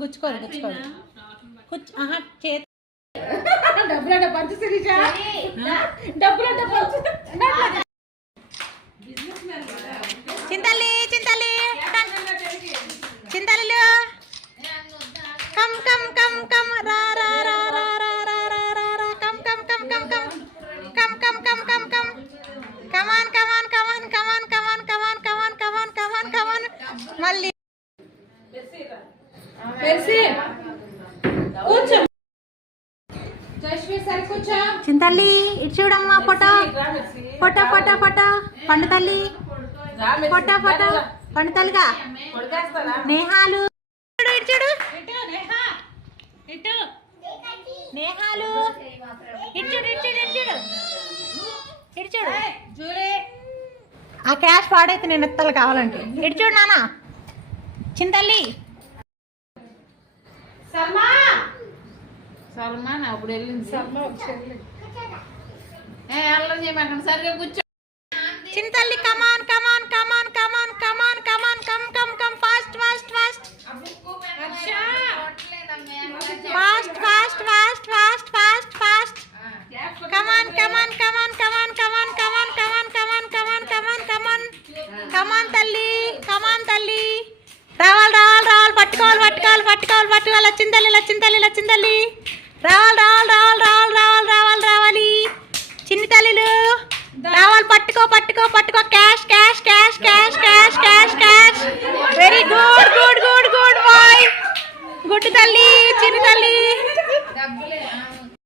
గుచ్చుకోదు చేతి డబ్బులంటే పంచు శిరీష, డబ్బులంటే పంచు. చింతల్లి చింతల్లి చింతల్లిలు కమ్ కమ్ కమ్ కమ్ రా రా రా రా రా రా రా రా రా come come come come come come come come come come come on come on come on come on come on come on come on come on come on come on మళ్ళీ కూర్చో చింతల్లి ఇటు చూడమ్మా ఫోటో ఫోటో ఫోటో ఫోటో పండు తల్లి ఫోటో ఫోటో పండు తల్లిగా నేహాలు ఇటు చూడు నేహాలు ఇటు చూడు ఇటు చూడు ఇటు చూడు ఇటు చూడు ఆ క్యాష్ పాడైతే నేను ఎత్తాలి కావాలంటే ఇటు చూడు నాన్న చింతల్లి సల్మా నా ఇప్పుడు వెళ్ళింది సల్మా అల్లరి చేయమంటాను సరిగా కూర్చో చింతల్లి come on come on come on come on come on come on come come come fast fast fast fast fast fast fast fast fast come on come on come on come on come on come on come on come on come on come on come on come on తల్లి కమాన్ తల్లి రావాలి రావాలి రావాలి పట్టుకోవాలి పట్టుకోవాలి పట్టుకోవాలి పట్టుకోవాలి లచ్చింతల్లి లచ్చింతల్లి లచ్చింతల్లి రావాలి రావాలి రావాలి రావాలి రావాలి